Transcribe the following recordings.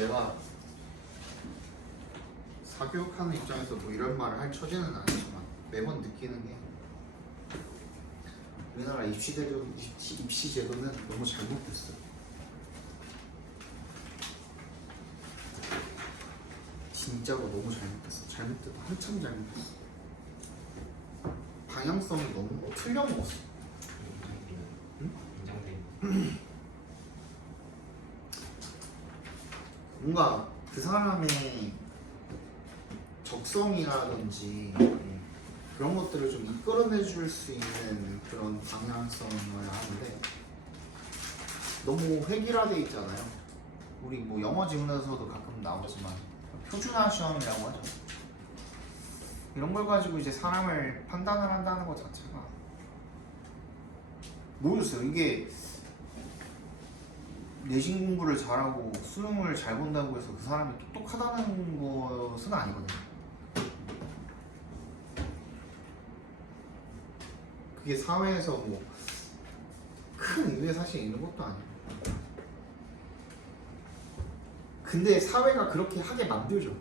내가 사교육하는 입장에서 뭐 이런 말을 할 처지는 아니지만 매번 느끼는 게 우리나라 입시 제도는 너무 잘못됐어요. 진짜로 너무 잘못됐어. 잘못됐다. 한참 잘못됐어. 방향성이 너무 틀려먹었어. 응? 뭔가 그 사람의 적성이라든지 그런 것들을 좀 이끌어내 줄 수 있는 그런 방향성이어야 하는데 너무 획일화돼 있잖아요. 우리 뭐 영어 지문에서도 가끔 나오지만 표준화 시험이라고 하죠. 이런 걸 가지고 이제 사람을 판단을 한다는 것 자체가 모르겠어요. 이게 내신 공부를 잘하고 수능을 잘 본다고 해서 그 사람이 똑똑하다는 것은 아니거든요. 그게 사회에서 뭐 큰 의미의 사실이 있는 것도 아니고. 근데 사회가 그렇게 하게 만들죠.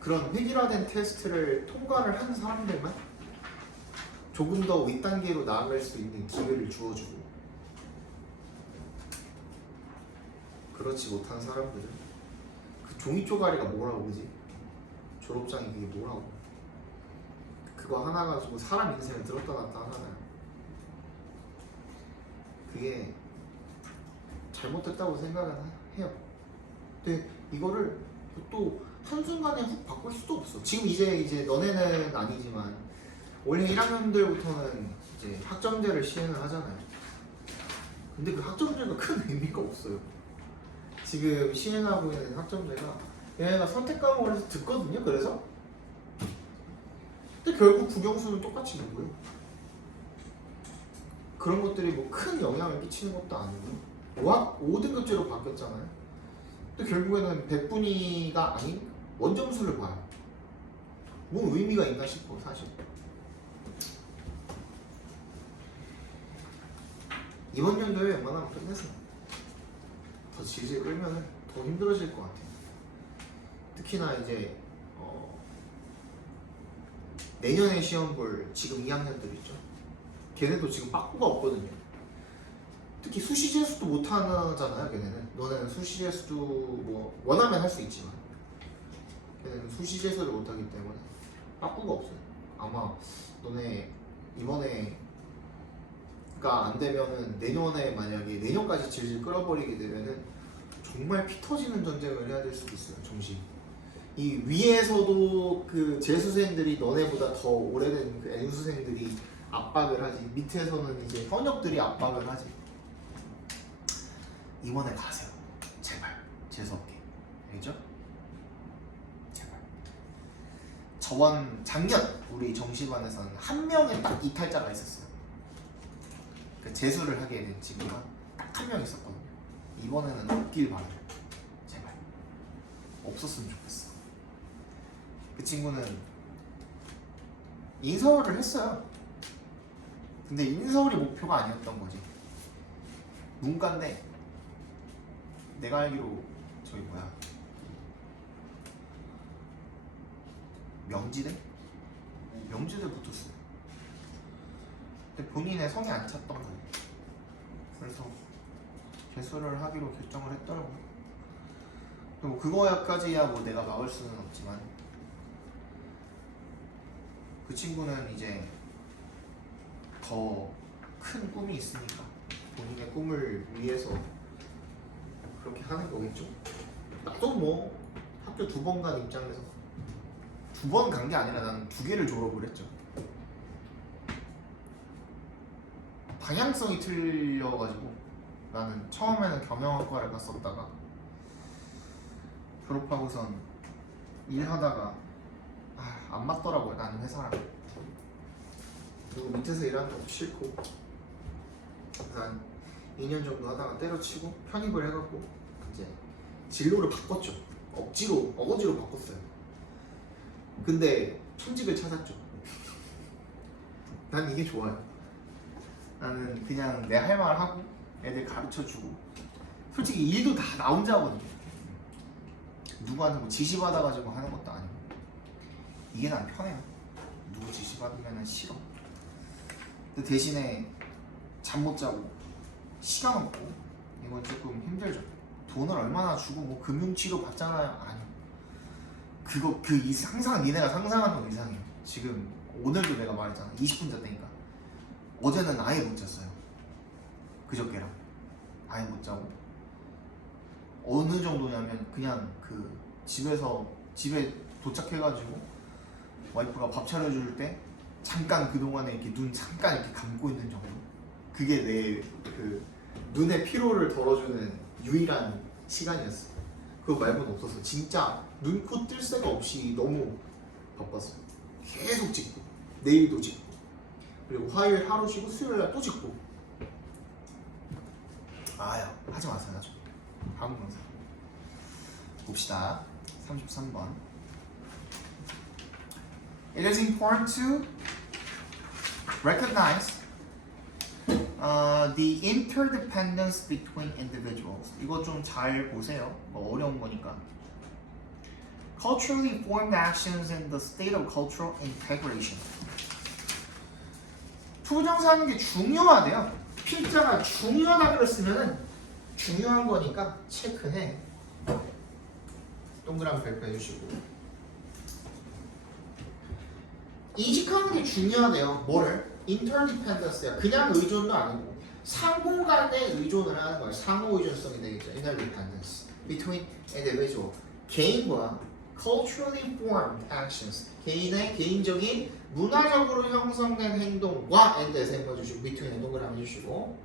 그런 획일화된 테스트를 통과를 한 사람들만 조금 더 윗단계로 나아갈 수 있는 기회를 주어주고, 그렇지 못한 사람들은 그 종이 쪼가리가 뭐라고 그러지? 졸업장이 그게 뭐라고? 그거 하나 가지고 사람 인생을 들었다 놨다 하잖아요. 그게 잘못됐다고 생각은 해요. 근데 이거를 또 한순간에 훅 바꿀 수도 없어. 지금 이제 너네는 아니지만 원래 1학년들부터는 이제 학점제를 시행을 하잖아요. 근데 그 학점제가 큰 의미가 없어요. 지금 시행하고 있는 학점제가 얘네가 선택 과목을 해서 듣거든요. 그래서 근데 결국 국영수는 똑같이 보고요. 그런 것들이 뭐 큰 영향을 끼치는 것도 아니고 5등급제로 바뀌었잖아요. 근데 결국에는 100분위가 아닌 원점수를 봐요. 뭔 의미가 있나 싶어 사실. 이번 연도에 웬만하면 끝내서 더 질질 끌면 더 힘들어질 것 같아요. 특히나 이제 내년에 시험 볼 지금 2학년들 있죠. 걔네도 지금 빠꾸가 없거든요. 특히 수시재수도 못 하잖아요. 걔네는. 너네는 수시재수도 뭐 원하면 할 수 있지만 걔네는 수시재수를 못 하기 때문에 빠꾸가 없어요. 아마 너네 이번에가 안 되면은 내년에 만약에 내년까지 질질 끌어버리게 되면은 정말 피 터지는 전쟁을 해야 될 수도 있어요. 정시. 이 위에서도 그 재수생들이 너네보다 더 오래된 그 N수생들이 압박을 하지, 밑에서는 이제 현역들이 압박을 하지. 이번에 가세요. 제발. 재수없게. 알겠죠? 제발. 작년 우리 정시반에서는 한 명의 딱 이탈자가 있었어요. 그 재수를 하게 된 친구가 딱 한 명 있었거든요. 이번에는 없길 바라요. 제발. 없었으면 좋겠어. 그 친구는 인서울을 했어요. 근데 인서울이 목표가 아니었던 거지. 문과인데 내가 알기로 저기 뭐야 명지대 붙었어요. 근데 본인의 성에 안 찼던 거예요. 그래서 재수를 하기로 결정을 했더라고요. 뭐 그거까지야 뭐 내가 막을 수는 없지만 그 친구는 이제 더 큰 꿈이 있으니까 본인의 꿈을 위해서 그렇게 하는 거겠죠. 나도 뭐 학교 2번 간 입장에서 2번 간 게 아니라 나는 2개를 졸업을 했죠. 방향성이 틀려가지고 나는 처음에는 경영학과를 갔었다가 졸업하고선 일하다가 안 맞더라고요. 나는 회사랑. 그리고 밑에서 일하는 것도 싫고 그래서 한 2년 정도 하다가 때려치고 편입을 해갖고 이제 진로를 바꿨죠. 어거지로 바꿨어요. 근데 천직을 찾았죠. 난 이게 좋아요. 나는 그냥 내 할 말 하고 애들 가르쳐주고 솔직히 일도 다 나 혼자 하거든요. 누구한테 뭐 지시 받아가지고 하는 것도 아니고. 이게 난 편해요. 누구 지시 받으면 싫어. 근데 대신에 잠 못 자고 시간 없고 이건 조금 힘들죠. 돈을 얼마나 주고 뭐 금융치료 받잖아요. 아니요. 그거 항상 니네가 상상하는 거 이상해요. 지금 오늘도 내가 말했잖아. 20분 잤다니까. 어제는 아예 못 잤어요. 그저께랑 아예 못 자고. 어느 정도냐면 그냥 집에 도착해가지고 와이프가 밥 차려줄 때 잠깐 그동안에 이렇게 눈 잠깐 이렇게 감고 있는 정도. 그게 내 눈의 피로를 덜어주는 유일한 시간이었어. 그거 말고는 없었어. 진짜 눈, 코 뜰 새가 없이 너무 바빴어요. 계속 찍고 내일도 찍고 그리고 화요일 하루 쉬고 수요일날 또 찍고. 아야 하지 마세요. 한국 영상 봅시다. 33번. It is important to recognize the interdependence between individuals. 이거 좀 잘 보세요. 뭐 어려운 거니까. Culturally formed actions in the state of cultural integration. 투부정사하는 게 중요하대요. 필자가 중요하다 그랬으면은 중요한 거니까 체크해. 동그라미 별표 해주시고. 인식하는 게 중요하대요. 뭐를? interdependence야. 그냥 의존도 아니고 상호 간의 의존을 하는 거예요. 상호 의존성이 되겠죠. interdependence between individual. 개인과 culturally formed actions. 개인의 개인적인 문화적으로 형성된 행동과 and에서 해주시고 between에 동그라미 해주시고.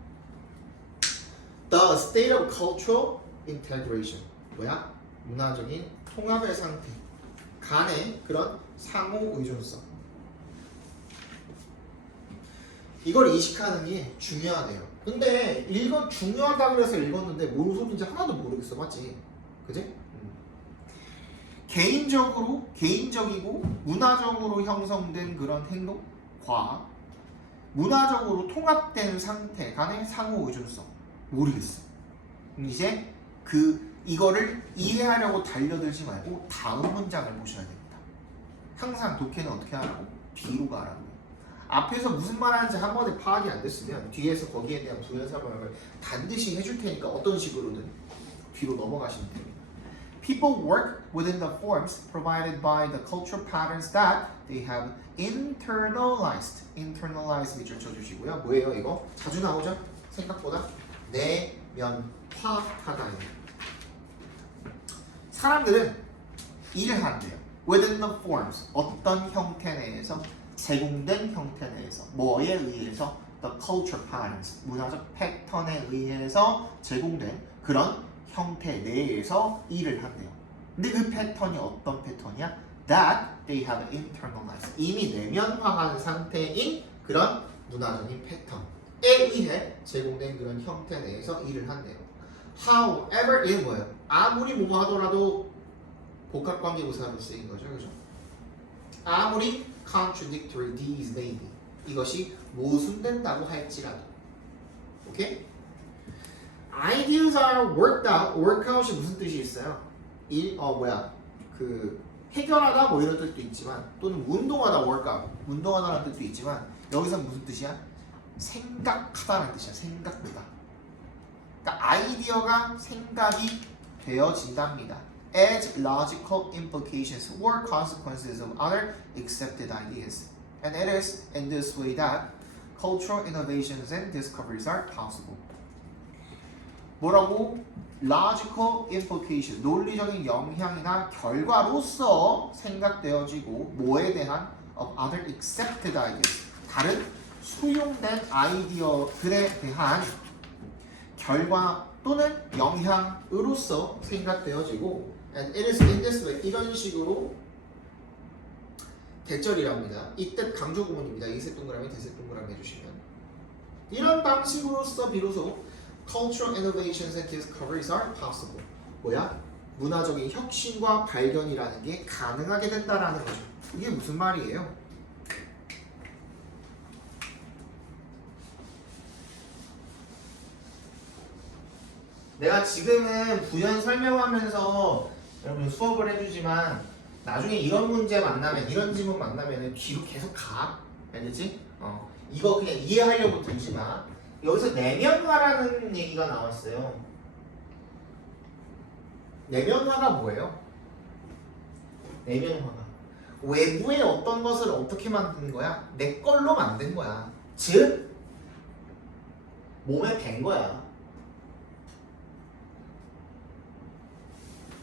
The state of cultural integration. 뭐야? 문화적인 통합의 상태 간의 그런 상호 의존성. 이걸 인식하는 게 중요하대요. 근데 중요하다 그래서 읽었는데 뭔 소리인지 하나도 모르겠어. 맞지? 그지? 개인적이고 문화적으로 형성된 그런 행동과 문화적으로 통합된 상태 간의 상호 의존성 모르겠어. 이제 이거를 이해하려고 달려들지 말고 다음 문장을 보셔야 됩니다. 항상 독해는 어떻게 하라고? 뒤로 가라고. 앞에서 무슨 말 하는지 한 번에 파악이 안 됐으면 뒤에서 거기에 대한 부연 설명을 반드시 해줄 테니까 어떤 식으로든 뒤로 넘어가시면 됩니다. People work within the forms provided by the cultural patterns that they have internalized. internalized 밑줄 쳐주시고요. 뭐예요 이거? 자주 나오죠? 생각보다 내면화하다예요. 사람들은 일을 한대요. Within the forms. 어떤 형태 내에서 제공된 형태 내에서 뭐에 의해서 the culture patterns 문화적 패턴에 의해서 제공된 그런 형태 내에서 일을 한대요. 근데 그 패턴이 어떤 패턴이야? That they have internalized 이미 내면화한 상태인 그런 문화적인 패턴에 의해 제공된 그런 형태 내에서 일을 한대요. However 이는 뭐예요? 아무리 뭐뭐 하더라도 복합관계부사로 쓰인 거죠, 그죠? 아무리 contradictory these may be 이것이 모순된다고 할지라도 오케이? Ideas are worked out. workout이 무슨 뜻이 있어요? 해결하다 뭐 이런 뜻도 있지만 또는 운동하다 workout 운동하다라는 뜻도 있지만 여기서는 무슨 뜻이야? 생각하다라는 뜻이야. 생각보다. 그러니까 아이디어가 생각이 되어진답니다. As logical implications or consequences of other accepted ideas. And it is in this way that cultural innovations and discoveries are possible. 뭐라고? Logical implication, 논리적인 영향이나 결과로서 생각되어지고 뭐에 대한 of other accepted ideas, 다른 수용된 아이디어들에 대한 결과 또는 영향으로서 생각되어지고 and it is in this way, 이런 식으로 대절이랍니다. 이때 강조 구문입니다. 이색 동그라미, 대색 동그라미 해주시면 이런 방식으로서 비로소 cultural innovations and discoveries are possible. 뭐야? 문화적인 혁신과 발견이라는 게 가능하게 된다라는 거죠. 이게 무슨 말이에요? 내가 지금은 부연 설명하면서 여러분 수업을 해주지만 나중에 이런 문제 만나면 이런 질문 만나면 뒤로 계속 가. 알겠지? 이거 그냥 이해하려고 들지 마. 여기서 내면화라는 얘기가 나왔어요. 내면화가 뭐예요? 내면화가 외부의 어떤 것을 어떻게 만든 거야? 내 걸로 만든 거야. 즉 몸에 밴 거야.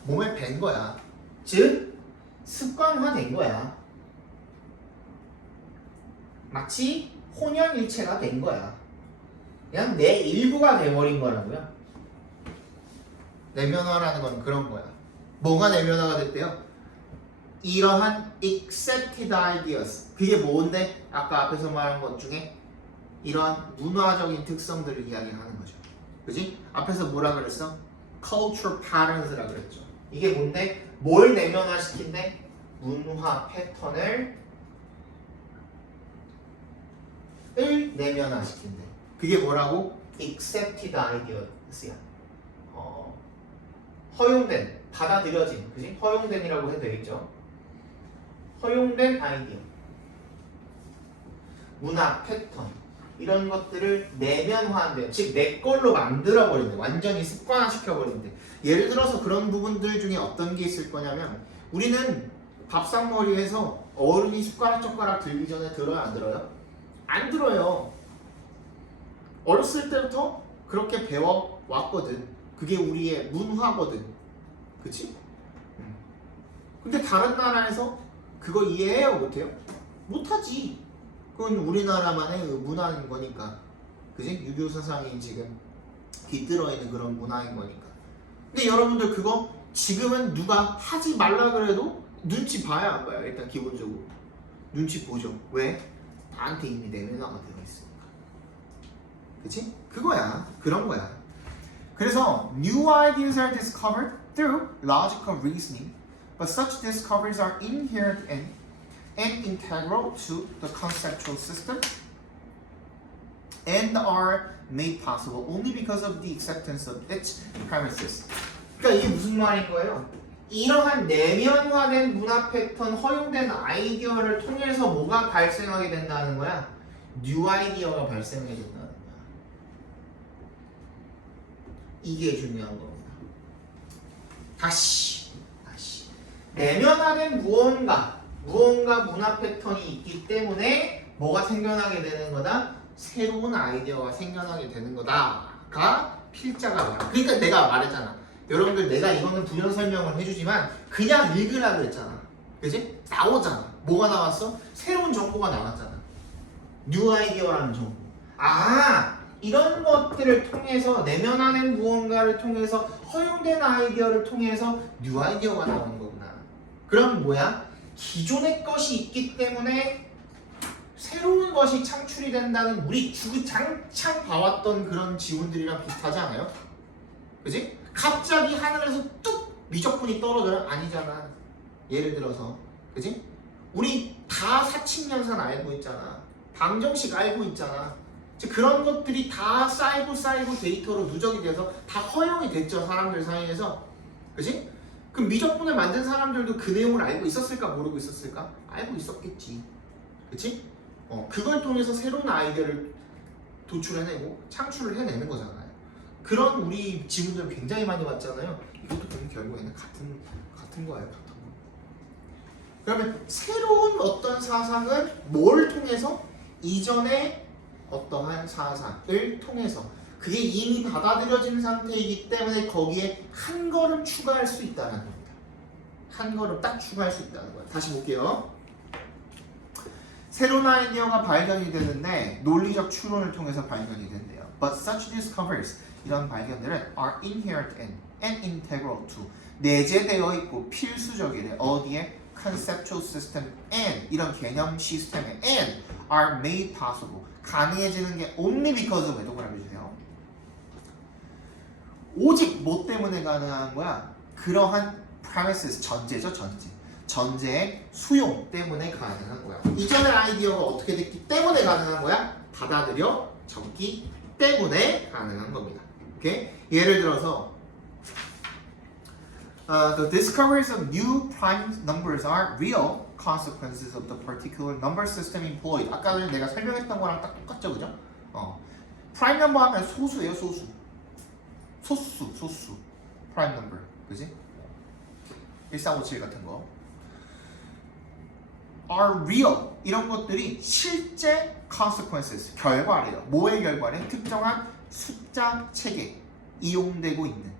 몸에 밴 거야. 즉 습관화된 거야. 마치 혼연일체가 된 거야. 그냥 내 일부가 돼버린 거라고요. 내면화라는 건 그런 거야. 뭐가 내면화가 됐대요? 이러한 accepted ideas. 그게 뭔데? 아까 앞에서 말한 것 중에 이러한 문화적인 특성들을 이야기하는 거죠. 그지? 앞에서 뭐라 그랬어? cultural patterns라 그랬죠. 이게 뭔데? 뭘 내면화시킨대? 문화 패턴을 내면화시킨대. 그게 뭐라고? accepted ideas야. 허용된, 받아들여진, 그지? 허용된이라고 해도 되겠죠. 허용된 아이디어, 문화 패턴 이런 것들을 내면화한대요. 즉 내 걸로 만들어버린대. 완전히 습관화시켜버린대. 예를 들어서 그런 부분들 중에 어떤 게 있을 거냐면 우리는 밥상머리에서 어른이 숟가락 들기 전에 들어요? 안 들어요? 안 들어요. 어렸을 때부터 그렇게 배워왔거든. 그게 우리의 문화거든. 그치? 근데 다른 나라에서 그거 이해해요? 못해요? 못하지. 그건 우리나라만의 문화인 거니까. 그지? 유교 사상이 지금 깃들어 있는 그런 문화인 거니까. 근데 여러분들 그거 지금은 누가 하지 말라 그래도 눈치 봐야 안 봐요. 일단 기본적으로. 눈치 보죠. 왜? 나한테 이미 내면화가 되어 있으니까. 그치? 그거야. 그런 거야. 그래서 new ideas are discovered through logical reasoning, but such discoveries are inherent in and integral to the conceptual system and are made possible only because of the acceptance of its premises. 그러니까 이게 무슨 말인 거예요? 이러한 내면화된 문화 패턴, 허용된 아이디어를 통해서 뭐가 발생하게 된다는 거야? 뉴 아이디어가 발생하게 된다는 거야. 이게 중요한 겁니다. 다시 내면화된 무언가 문화 패턴이 있기 때문에 뭐가 생겨나게 되는 거다? 새로운 아이디어가 생겨나게 되는 거다가 필자가 말이야. 그러니까 내가 말했잖아. 여러분들 내가 이거는 부연 설명을 해주지만 그냥 읽으라 그랬잖아. 그지? 나오잖아. 뭐가 나왔어? 새로운 정보가 나왔잖아. 뉴 아이디어라는 정보. 이런 것들을 통해서 내면화된 무언가를 통해서 허용된 아이디어를 통해서 뉴 아이디어가 나오는 거구나. 그럼 뭐야? 기존의 것이 있기 때문에 새로운 것이 창출이 된다는 우리 주구장창 봐왔던 그런 지문들이랑 비슷하지 않아요? 그지? 갑자기 하늘에서 뚝 미적분이 떨어져요? 아니잖아. 예를 들어서 그지? 우리 다 사칙연산 알고 있잖아. 방정식 알고 있잖아. 그런 것들이 다 쌓이고 데이터로 누적이 돼서 다 허용이 됐죠. 사람들 사이에서. 그지? 그럼 미적분을 만든 사람들도 그 내용을 알고 있었을까 모르고 있었을까? 알고 있었겠지. 그치? 그걸 통해서 새로운 아이디어를 도출해내고 창출을 해내는 거잖아요. 그런 우리 지문들 굉장히 많이 봤잖아요. 이것도 보면 결국에는 같은 거예요. 같은 거. 그러면 새로운 어떤 사상은 뭘 통해서? 이전에 어떠한 사상을 통해서 그게 이미 받아들여진 상태이기 때문에 거기에 한 걸음 추가할 수 있다는 겁니다. 한 걸음 딱 추가할 수 있다는 거예요. 다시 볼게요. 새로운 아이디어가 발견이 되는데 논리적 추론을 통해서 발견이 된대요. But such discoveries, 이런 발견들은 are inherent in and integral to, 내재되어 있고 필수적이래. 어디에? Conceptual system and, 이런 개념 시스템에 and are made possible, 가능해지는 게 only because of, 동그라미 해주세요. 오직 뭐 때문에 가능한 거야? 그러한 premises, 전제죠. 전제의 수용 때문에 가능한 거야. 이전의 아이디어가 어떻게 됐기 때문에 가능한 거야? 받아들여 적기 때문에 가능한 겁니다. 오케이? 예를 들어서 the discoveries of new prime numbers are real consequences of the particular number system employed. 아까 전에 내가 설명했던 거랑 딱 똑같죠, 그죠? prime number 하면 소수예요, 소수. 소수. prime number, 그지? 1457 같은 거. are real 이런 것들이 실제 consequences 결과래요. 뭐의 결과래? 특정한 숫자 체계 이용되고 있는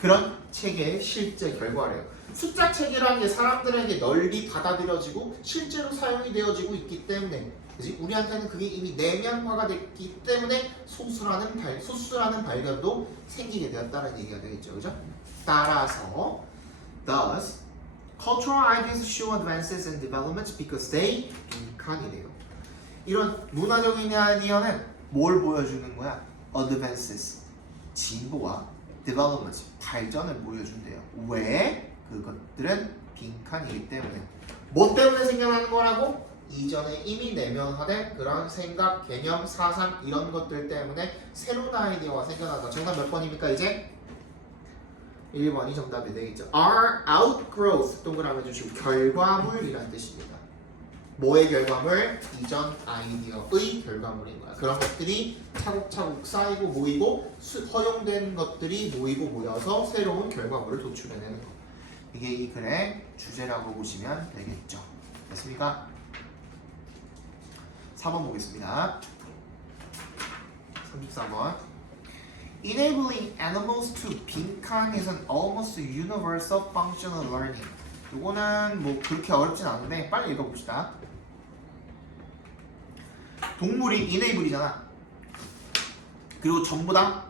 그런 체계의 실제 결과래요. 숫자 체계라는 게 사람들에게 널리 받아들여지고 실제로 사용이 되어지고 있기 때문에 그치? 우리한테는 그게 이미 내면화가 됐기 때문에 소수라는 발견도 생기게 되었다는 얘기가 되겠죠. 그죠? 따라서 thus cultural ideas show advances and developments because they 빈칸이래요. 이런 문화적인 아이디어는 뭘 보여주는 거야? advances 진보와 developments 발전을 보여준대요. 왜? 그것들은 빈칸이기 때문에. 뭐 때문에 생겨나는 거라고? 이전에 이미 내면화된 그런 생각, 개념, 사상 이런 것들 때문에 새로운 아이디어가 생겨난다. 정답 몇 번입니까 이제? 1번이 정답이 되겠죠. are outgrowth 동그라미 주시고 결과물이라는 뜻입니다. 뭐의 결과물? 이전 아이디어의 결과물인 거야. 그런 것들이 차곡차곡 쌓이고 모이고 허용된 것들이 모이고 모여서 새로운 결과물을 도출해내는 거. 이게 이 글의 주제라고 보시면 되겠죠. 됐습니까? 4번 보겠습니다. 33번. Enabling animals to 빈칸 is an almost universal functional learning. 이거는 뭐 그렇게 어렵진 않은데 빨리 읽어봅시다. 동물이 enable이잖아. 그리고 전부 다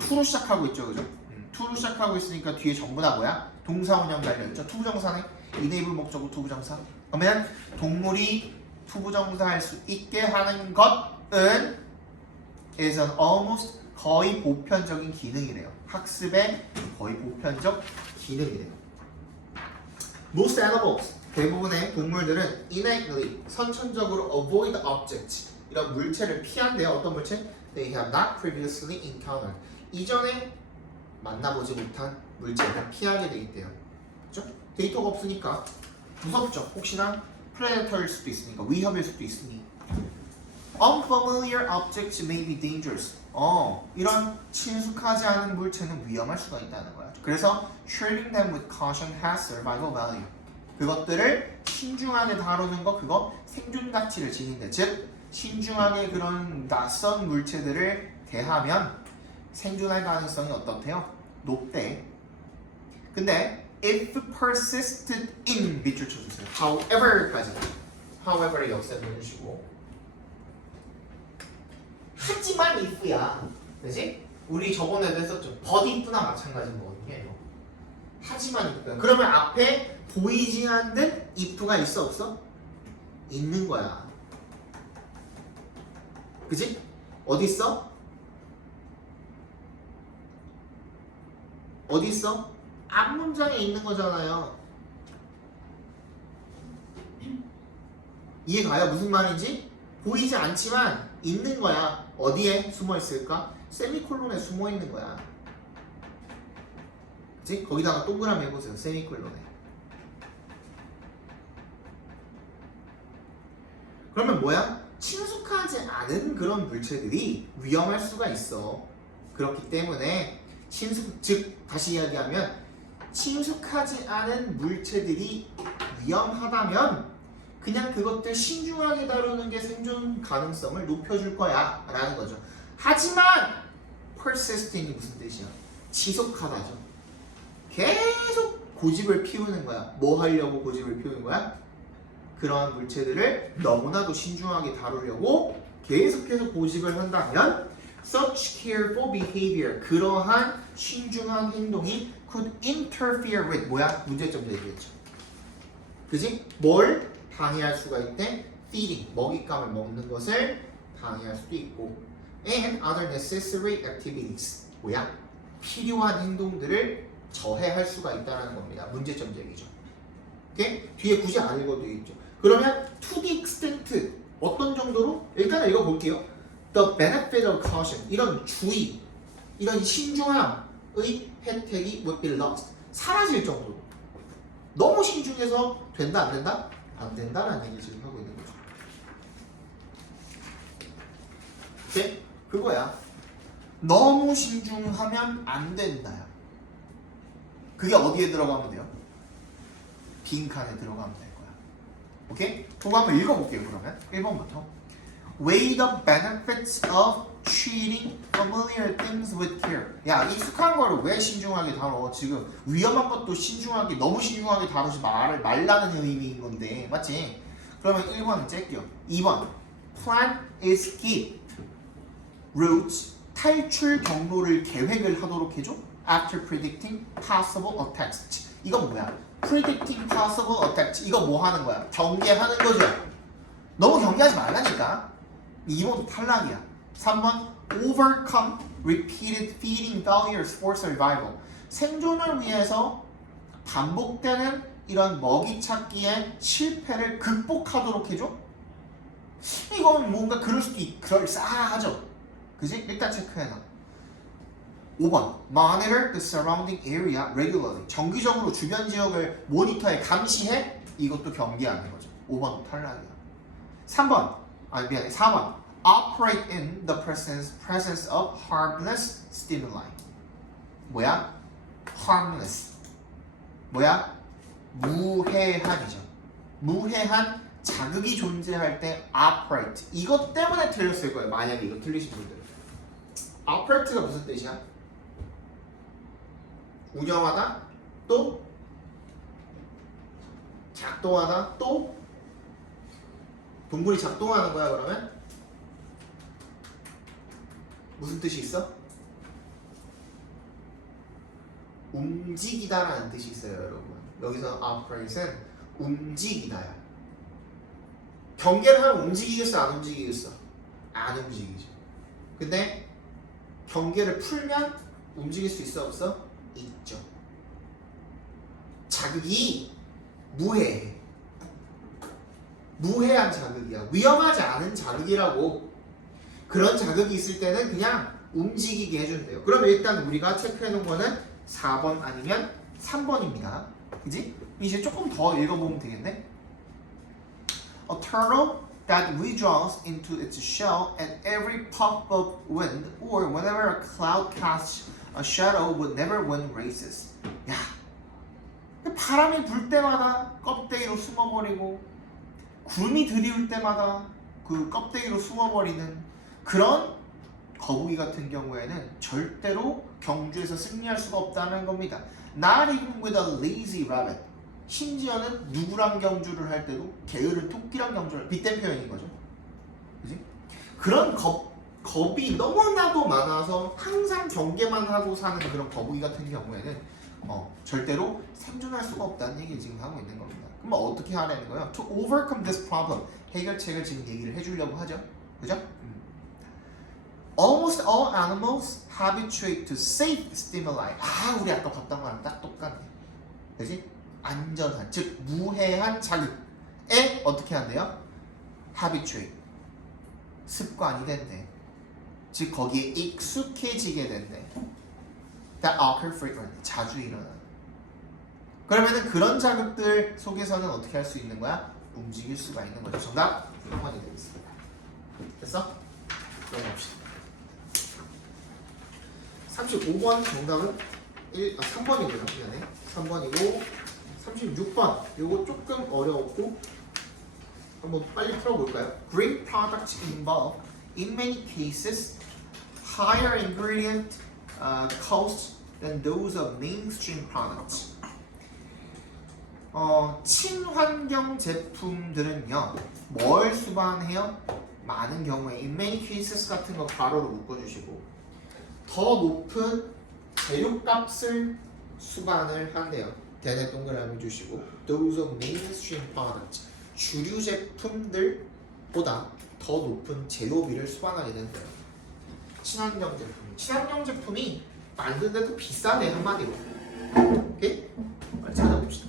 to로 시작하고 있죠, 그죠? to로 시작하고 있으니까 뒤에 전부 다 뭐야? 동사원형 달려있죠. 투부정사네. enable 목적어 투부정사. 그러면 동물이 투부정사 할 수 있게 하는 것은 is an almost 거의 보편적인 기능이래요. 학습의 거의 보편적 기능이래요. Most animals 대부분의 동물들은 innately 선천적으로 avoid objects 이런 물체를 피한대요. 어떤 물체? They have not previously encountered 이전에 만나보지 못한 물체를 피하게 돼 있대요. 그렇죠? 데이터가 없으니까 무섭죠. 혹시나 predator일 수도 있으니까 위협일 수도 있으니. Unfamiliar objects may be dangerous. 이런 친숙하지 않은 물체는 위험할 수가 있다는 거야. 그래서 treating them with caution has survival value. 그것들을 신중하게 다루는 거 그거 생존 가치를 지닌다. 즉 신중하게 그런 낯선 물체들을 대하면 생존할 가능성이 어떻대요? 높대. 근데 if persisted in 밑줄 쳐주세요. however까지. however의 역사 넣어주시고 하지만 if야. 그지? 우리 저번에도 했었죠. but if나 마찬가지인 거거든요. 이거. 하지만 if야. 그러면 앞에 보이지 않는 if가 있어 없어? 있는 거야. 그지? 어디 있어? 어디 있어? 앞 문장에 있는 거잖아요. 이해가요? 무슨 말인지? 보이지 않지만 있는 거야. 어디에 숨어 있을까? 세미콜론에 숨어 있는 거야. 그치? 거기다가 동그라미 해보세요. 세미콜론에. 그러면 뭐야? 친숙하지 않은 그런 물체들이 위험할 수가 있어. 그렇기 때문에 즉 다시 이야기하면 친숙하지 않은 물체들이 위험하다면 그냥 그것들 신중하게 다루는 게 생존 가능성을 높여줄 거야 라는 거죠. 하지만 persisting이 무슨 뜻이야? 지속하다죠. 계속 고집을 피우는 거야. 뭐 하려고 고집을 피우는 거야? 그러한 물체들을 너무나도 신중하게 다루려고 계속해서 고집을 한다면 such careful behavior 그러한 신중한 행동이 could interfere with 뭐야? 문제점도 얘기했죠. 그지? 뭘 방해할 수가 있대? feeding 먹잇감을 먹는 것을 방해할 수도 있고 and other necessary activities 뭐야? 필요한 행동들을 저해할 수가 있다는 겁니다. 문제점 얘기죠. 오케이? 뒤에 굳이 안 읽어도 되겠죠. 그러면 to the extent 어떤 정도로? 일단 읽어볼게요. The benefit of caution 이런 주의 이런 신중함의 혜택이 would be lost. 사라질 정도로. 너무 신중해서 된다 안 된다? 안 된다라는 얘기 지금 하고 있는 거죠. 오케이? 그거야. 너무 신중하면 안 된다야. 그게 어디에 들어가면 돼요? 빈칸에 들어가면 될 거야. 오케이? 그거 한번 읽어볼게요. 그러면 1번부터 Weigh the benefits of treating familiar things with care. 야, 익숙한 거를 왜 신중하게 다뤄? 지금 위험한 것도 신중하게, 너무 신중하게 다루지 말라는 의미인 건데, 맞지? 그러면 1번은 째껴. 2번 Plan is keep routes 탈출 경로를 계획을 하도록 해줘. After predicting possible attacks. 이건 뭐야? Predicting possible attacks. 이거 뭐 하는 거야? 경계하는 거죠. 너무 경계하지 말라니까. 2번도 탈락이야. 3번 Overcome repeated feeding failures for survival. 생존을 위해서 반복되는 이런 먹이 찾기의 실패를 극복하도록 해줘. 이건 뭔가 그럴싸하죠. 그지? 일단 체크해놔. 5번 Monitor the surrounding area regularly. 정기적으로 주변 지역을 모니터해, 감시해. 이것도 경계하는 거죠. 5번 탈락이야. 4번 Operate in the presence of harmless stimuli. 뭐야? harmless. 뭐야? 무해한이죠. 무해한 자극이 존재할 때 operate. 이것 때문에 틀렸을 거예요. 만약에 이거 틀리신 분들은. operate가 무슨 뜻이야? 운영하다, 또 작동하다, 또 동물이 작동하는 거야. 그러면 무슨 뜻이 있어? 움직이다라는 뜻이 있어요, 여러분. 여기서 operate은 움직이다야. 경계를 하면 움직이겠어, 안 움직이겠어? 안 움직이죠. 근데 경계를 풀면 움직일 수 있어, 없어? 있죠. 자극이 무해해. 무해한 자극이야. 위험하지 않은 자극이라고. 그런 자극이 있을 때는 그냥 움직이게 해준대요. 그럼 일단 우리가 체크해놓은 거는 4번 아니면 3번입니다. 그지? 이제 조금 더 읽어보면 되겠네. A turtle that withdraws into its shell at every puff of wind or whenever a cloud casts a shadow would never win races. 야, 바람이 불 때마다 껍데기로 숨어버리고 구름이 들이울 때마다 그 껍데기로 숨어버리는 그런 거북이 같은 경우에는 절대로 경주에서 승리할 수가 없다는 겁니다. Not even with a lazy rabbit. 심지어는 누구랑 경주를 할 때도 게으른 토끼랑 경주를 빗댄 표현인 거죠. 그지? 그런 겁이 너무나도 많아서 항상 경계만 하고 사는 그런 거북이 같은 경우에는 절대로 생존할 수가 없다는 얘기를 지금 하고 있는 겁니다. 그럼 어떻게 하라는 거예요? To overcome this problem. 해결책을 지금 얘기를 해주려고 하죠. 그죠? Almost all animals habituate to safe stimuli. 우리 아까 봤던 거랑 딱 똑같네. 그지? 안전한, 즉 무해한 자극에 어떻게 한대요? habituate. 습관이 된대. 즉 거기에 익숙해지게 된대. That occur frequently. 자주 일어나는. 그러면은 그런 자극들 속에서는 어떻게 할 수 있는 거야? 움직일 수가 있는 거죠. 정답 3번이 되겠습니다. 됐어? 넘어갑시다. 35번 정답은 3번이고요. 미안해. 3번이고 36번 요거 조금 어려웠고 한번 빨리 풀어볼까요? Grain products involve in many cases higher ingredient costs than those of mainstream products. 친환경 제품들은요 뭘 수반해요? 많은 경우에 in many cases 같은 거 가로로 묶어주시고 더 높은 재료값을 수반을 한대요. 대대 동그라미 주시고 those of mainstream products 주류 제품들보다 더 높은 재료비를 수반하게 된대요. 친환경 제품이 만드는데도 비싸네 한마디로. 오케이? 빨리 찾아봅시다.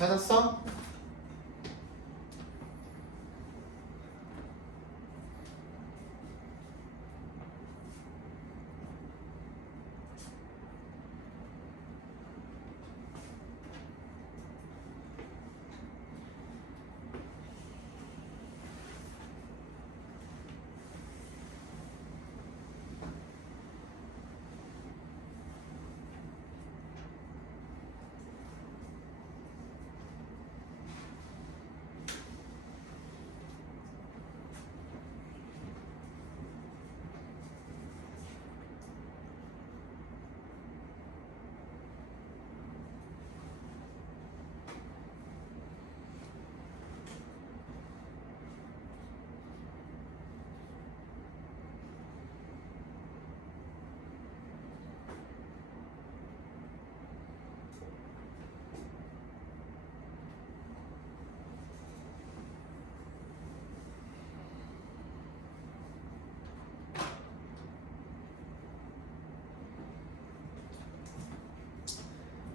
찾았어?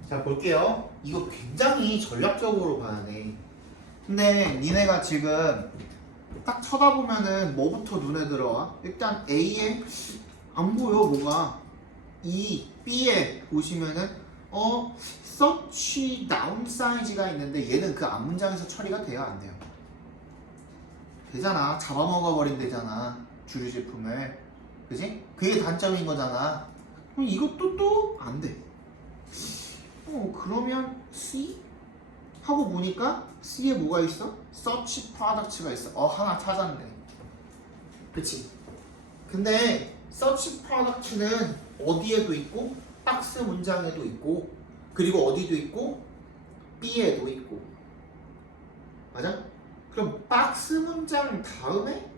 자, 볼게요. 이거 굉장히 전략적으로 봐야 돼. 근데 니네가 지금 딱 쳐다보면은 뭐부터 눈에 들어와? 일단 A에 안 보여 뭐가. 이 B에 보시면은 such downsize가 있는데 얘는 그 앞 문장에서 처리가 돼요 안 돼요? 되잖아. 잡아먹어 버린대잖아 주류 제품을. 그지? 그게 단점인 거잖아. 그럼 이것도 또 안 돼. 그러면 C? 하고 보니까 C에 뭐가 있어? such products가 있어. 하나 찾았네. 그치? 근데 such products는 어디에도 있고 박스 문장에도 있고 그리고 어디도 있고 B에도 있고 맞아? 그럼 박스 문장 다음에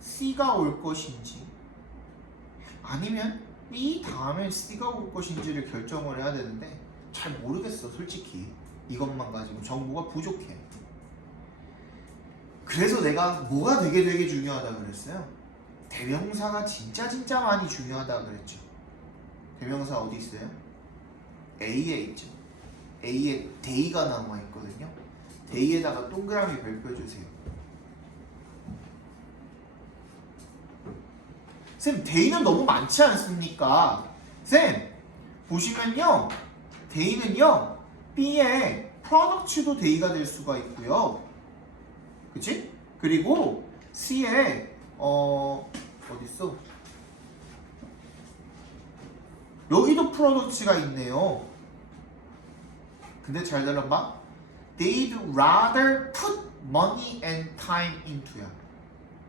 C가 올 것인지 아니면 B 다음에 C가 올 것인지를 결정을 해야 되는데 잘 모르겠어 솔직히. 이것만 가지고 정보가 부족해. 그래서 내가 뭐가 되게 중요하다 그랬어요? 대명사가 진짜 많이 중요하다 그랬죠. 대명사 어디 있어요? A에 있죠. A에 데이가 나와 있거든요. 데이에다가 동그라미 별표 주세요. 쌤, 데이는 너무 많지 않습니까? 쌤, 보시면요. 데이는요. B의 product도 데이가 될 수가 있고요. 그치? 그리고 C에 어딨어? 여기도 product가 있네요. 근데 잘 들어봐. They'd rather put money and time into야.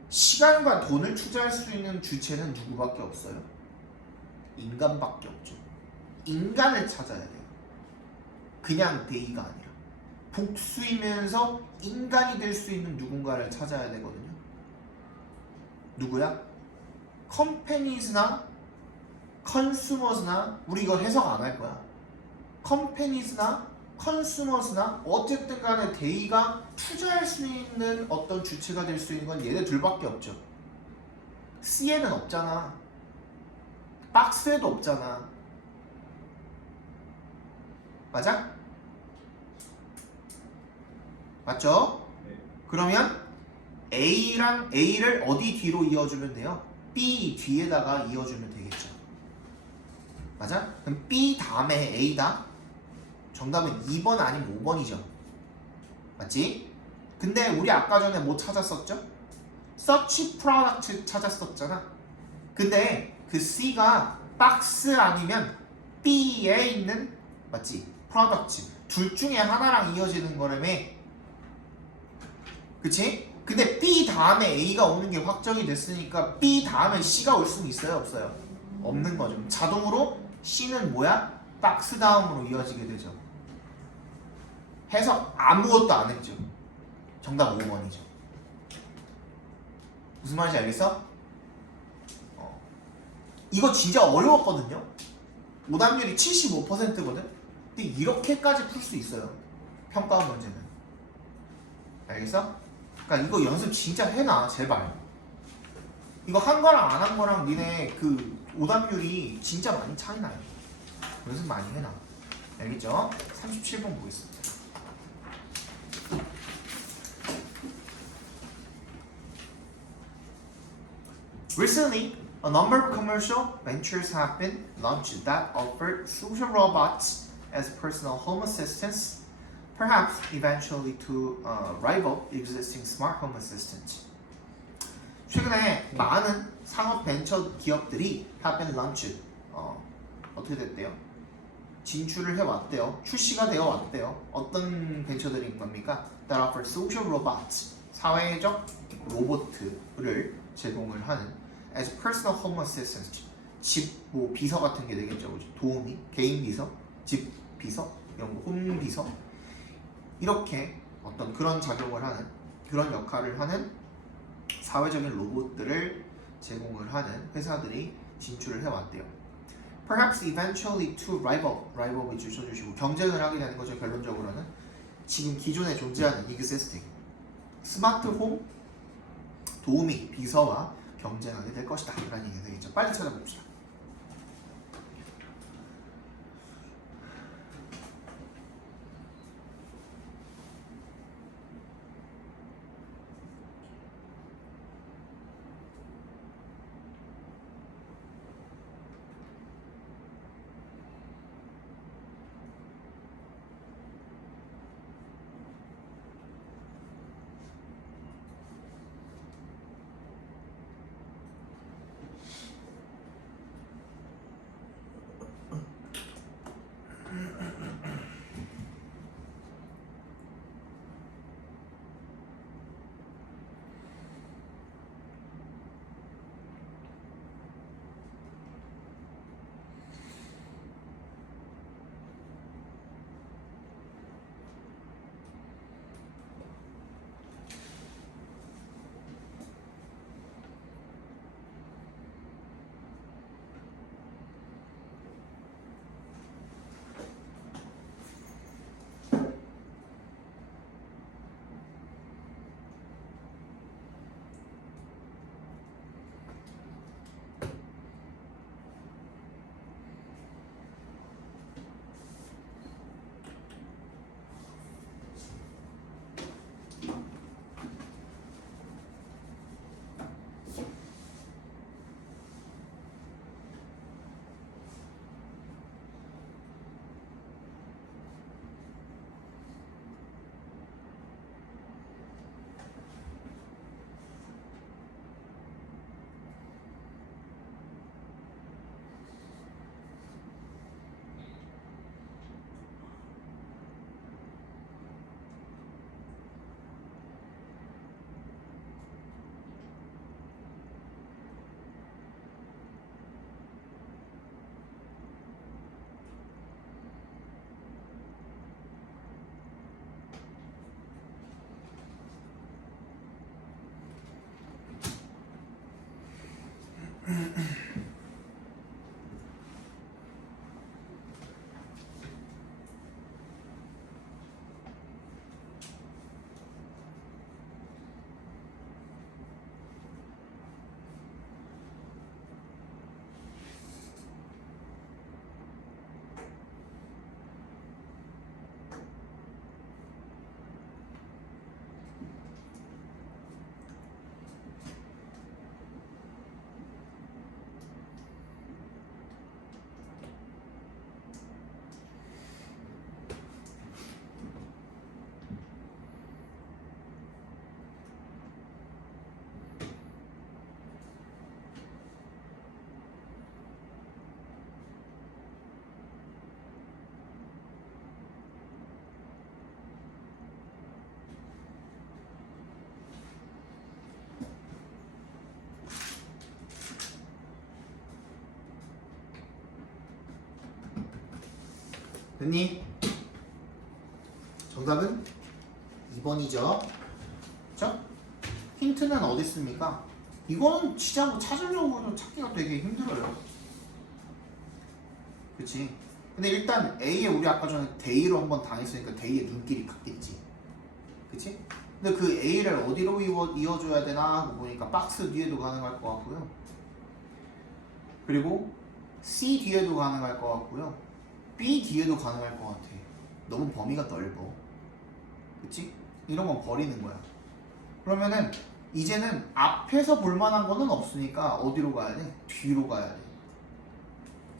시간과 돈을 투자할 수 있는 주체는 누구밖에 없어요? 인간밖에 없죠. 인간을 찾아야 돼요. 그냥 데이가 아니라 복수이면서 인간이 될 수 있는 누군가를 찾아야 되거든요. 누구야? 컴퍼니스나 컨슈머스나 우리 이거 해석 안 할 거야. 컴퍼니스나 컨슈머스나 어쨌든 간에 데이가 투자할 수 있는 어떤 주체가 될 수 있는 건 얘네 둘밖에 없죠. C에는 없잖아. 박스에도 없잖아. 맞아? 맞죠? 네. 그러면 A를 어디 뒤로 이어주면 돼요? B 뒤에다가 이어주면 되겠죠. 맞아? 그럼 B 다음에 A다? 정답은 2번 아니면 5번이죠. 맞지? 근데 우리 아까 전에 뭐 찾았었죠? search product 찾았었잖아. 근데 그 C가 박스 아니면 B에 있는 맞지? product 둘 중에 하나랑 이어지는 거라며. 그치? 근데 B 다음에 A가 오는 게 확정이 됐으니까 B 다음에 C가 올 수는 있어요? 없어요? 없는 거죠. 자동으로 C는 뭐야? 박스 다음으로 이어지게 되죠. 해석 아무것도 안 했죠. 정답 5번이죠. 무슨 말인지 알겠어? 이거 진짜 어려웠거든요. 오답률이 75%거든. 근데 이렇게까지 풀 수 있어요. 평가원 문제는. 알겠어? 그러니까 이거 연습 진짜 해놔 제발. 이거 한 거랑 안 한 거랑 니네 그 오답률이 진짜 많이 차이 나요. 연습 많이 해놔. 알겠죠? 37번 보겠습니다. Recently, a number of commercial ventures have been launched that offer social robots as personal home assistants, perhaps eventually to rival existing smart home assistants. 최근에 많은 상업 벤처 기업들이 have been launched. 어떻게 됐대요? 진출을 해왔대요. 출시가 되어 왔대요. 어떤 벤처들인 겁니까? That offer social robots. 사회적 로봇을 제공을 하는 as personal home assistants. 집 뭐 비서 같은 게 되겠죠. 그죠? 도우미, 개인 비서, 집 비서, 이런 거, 홈 비서. 이렇게 어떤 그런 작용을 하는 그런 역할을 하는 사회적인 로봇들을 제공을 하는 회사들이 진출을 해왔대요. Perhaps eventually to rival 위주 써주시고 경쟁을 하게 되는 거죠. 결론적으로는 지금 기존에 존재하는 existing 스마트 홈 도우미 비서와 경쟁하게 될 것이다 라는 얘기가 되겠죠. 빨리 찾아봅시다. 됐니? 정답은 2번이죠. 그쵸? 힌트는 어디 있습니까? 이거는 진짜 뭐 찾으려고 찾기가 되게 힘들어요. 그치? 근데 일단 A에 우리 아까 전에 데이로 한번 당했으니까 데이의 눈길이 갔겠지. 그치? 근데 그 A를 어디로 이어줘야 되나 하고 보니까 박스 뒤에도 가능할 것 같고요. 그리고 C 뒤에도 가능할 것 같고요. B 뒤에도 가능할 것 같아. 너무 범위가 넓어. 그치? 이런 건 버리는 거야. 그러면은 이제는 앞에서 볼 만한 거는 없으니까 어디로 가야 돼? 뒤로 가야 돼.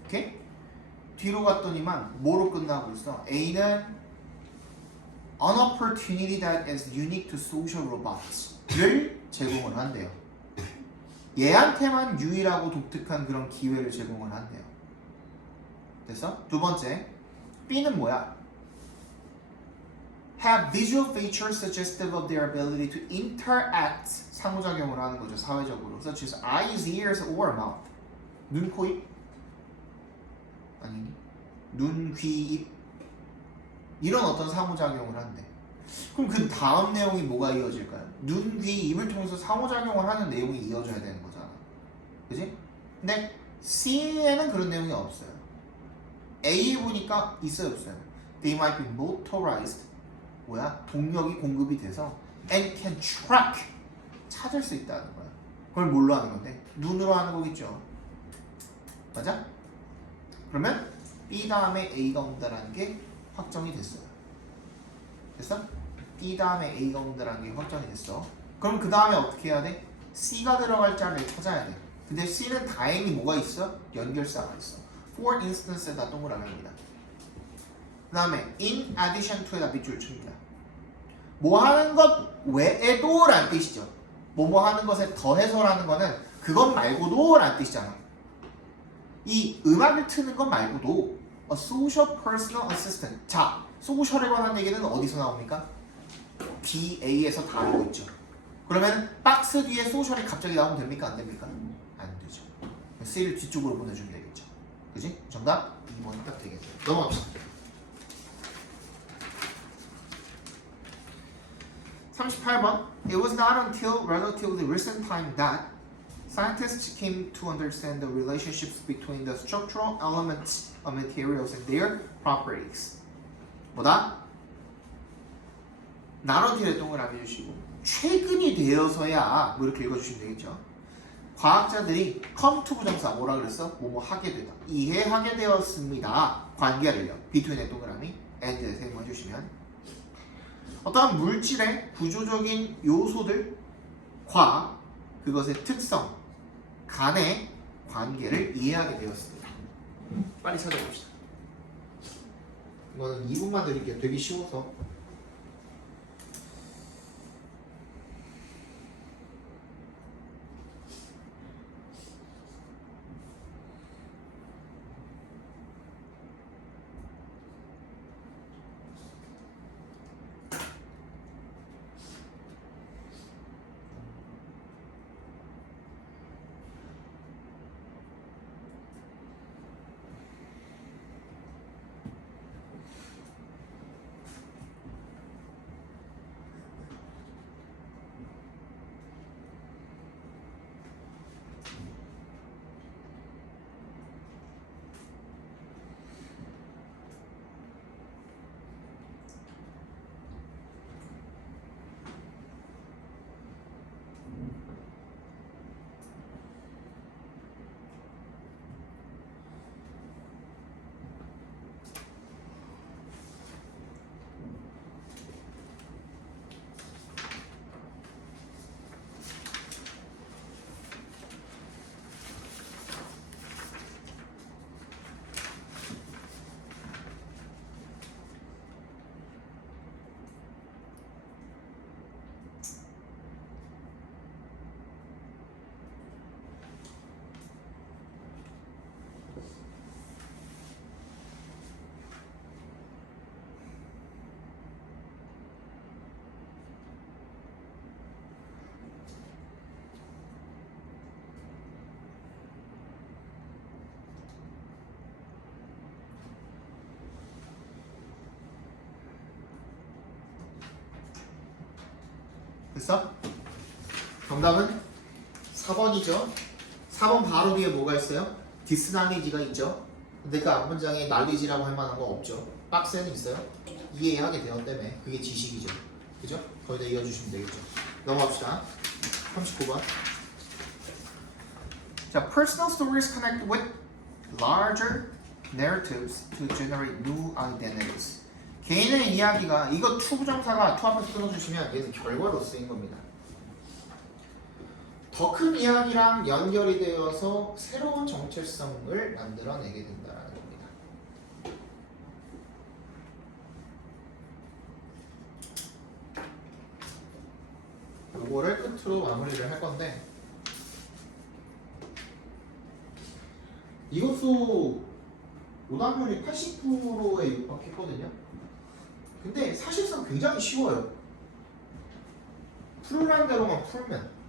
오케이? 뒤로 갔더니만 뭐로 끝나고 있어? A는 an opportunity that is unique to social robots를 제공을 한대요. 얘한테만 유일하고 독특한 그런 기회를 제공을 한대요. 됐어? 두 번째, B는 뭐야? Have visual features suggestive of their ability to interact 상호작용을 하는 거죠. 사회적으로. Such as eyes, ears, or mouth. 눈, 코, 입? 아니니? 눈, 귀, 입? 이런 어떤 상호작용을 한대. 그럼 그 다음 내용이 뭐가 이어질까요? 눈, 귀, 입을 통해서 상호작용을 하는 내용이 이어져야 되는 거잖아. 그지? 근데 C에는 그런 내용이 없어요. A에 보니까 있어요, 없어요? They might be motorized. 뭐야? 동력이 공급이 돼서 and can track. 찾을 수 있다는 거야. 그걸 뭘로 하는 건데? 눈으로 하는 거겠죠. 맞아? 그러면 B 다음에 A가 온다라는 게 확정이 됐어요. 됐어? B 다음에 A가 온다라는 게 확정이 됐어. 그럼 그 다음에 어떻게 해야 돼? C가 들어갈 자리를 찾아야 돼. 근데 C는 다행히 뭐가 있어? 연결사가 있어. For instance에다 동그라미입니다. 그 다음에 in addition to에다 밑줄을 칩니다. 뭐 하는 것 외에도 라는 뜻이죠. 뭐뭐 하는 것에 더해서라는 거는 그것 말고도 라는 뜻이잖아. 이 음악을 트는 것 말고도 a social personal assistant. 자, 소셜에 관한 얘기는 어디서 나옵니까? BA에서 다 알고 있죠. 그러면 박스 뒤에 소셜이 갑자기 나오면 됩니까? 안 됩니까? 안 되죠. C를 뒤쪽으로 보내주면 되겠죠. 그지? 정답 2번이 딱 되겠죠. 넘어갑시다. 38번. It was not until relatively recent time that scientists came to understand the relationships between the structural elements of materials and their properties. 뭐다? 나눠티를 동그라미 해주시고 최근이 되어서야 뭐 이렇게 읽어주시면 되겠죠. 과학자들이 come to 부정사 뭐라 그랬어? 뭐뭐 하게 되다. 이해하게 되었습니다. 관계를요. between의 동그라미 and에 사용해 주시면 어떠한 물질의 구조적인 요소들과 그것의 특성 간의 관계를 이해하게 되었습니다. 빨리 찾아봅시다. 이거는 2분만 드릴게요. 되게 쉬워서. 됐어? 정답은 4번이죠. 4번 바로 뒤에 뭐가 있어요? 디스날리지가 있죠. 근데 그 앞문장에 날리지라고 할 만한 거 없죠. 박스에는 있어요. 이해하게 되었다며. 그게 지식이죠. 그죠? 거기다 이어주시면 되겠죠. 넘어갑시다. 39번. 자, personal stories connect with larger narratives to generate new identities. 개인의 이야기가 이거 to 부정사가 to 앞에서 끊어주시면 얘는 결과로 쓰인 겁니다. 더 큰 이야기랑 연결이 되어서 새로운 정체성을 만들어내게 된다는 겁니다. 이거를 끝으로 마무리를 할 건데 이것도 오답률이 80%에 육박했거든요. 근데 사실상 굉장히 쉬워요. 풀란 대로만 풀면.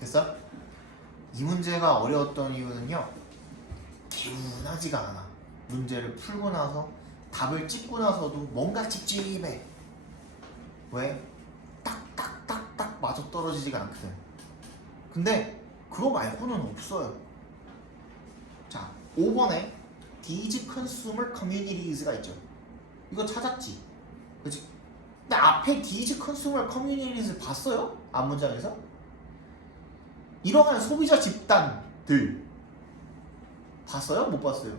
됐어? 이 문제가 어려웠던 이유는요, 개운하지가 않아. 문제를 풀고 나서 답을 찍고 나서도 뭔가 찝찝해. 왜? 딱딱딱딱 맞아 떨어지지가 않거든. 근데 그거 말고는 없어요. 자, 5번에 These consumer communities가 있죠. 이거 찾았지? 그치? 근데 앞에 These consumer communities를 봤어요? 앞문장에서? 이러한 소비자 집단들 봤어요? 못 봤어요?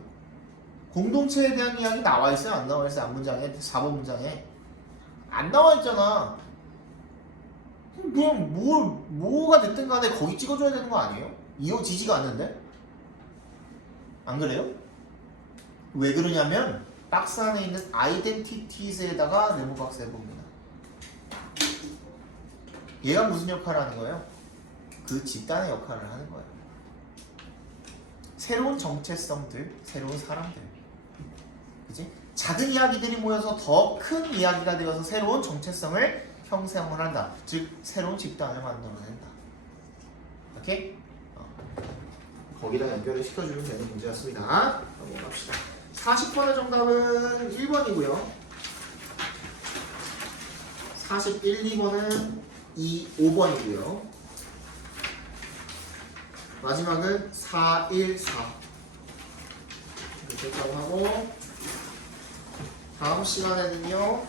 공동체에 대한 이야기 나와 있어요? 안 나와 있어요? 앞문장에 4번 문장에 안 나와 있잖아. 그냥 뭐가 됐든 간에 거기 찍어줘야 되는 거 아니에요? 이어지지가 않는데? 안 그래요? 왜 그러냐면 박스 안에 있는 아이덴티티스에다가 네모 박스 해봅니다. 얘가 무슨 역할을 하는 거예요? 그 집단의 역할을 하는 거예요. 새로운 정체성들, 새로운 사람들. 그치? 작은 이야기들이 모여서 더 큰 이야기가 되어서 새로운 정체성을 형성을 한다. 즉, 새로운 집단을 만들어낸다. 오케이? 거기다 연결을 시켜주면 되는 문제였습니다. 넘어갑시다. 40번의 정답은 1번이고요. 41, 2번은 5번이고요. 마지막은 4, 1, 4 이렇게 했다고 하고 다음 시간에는요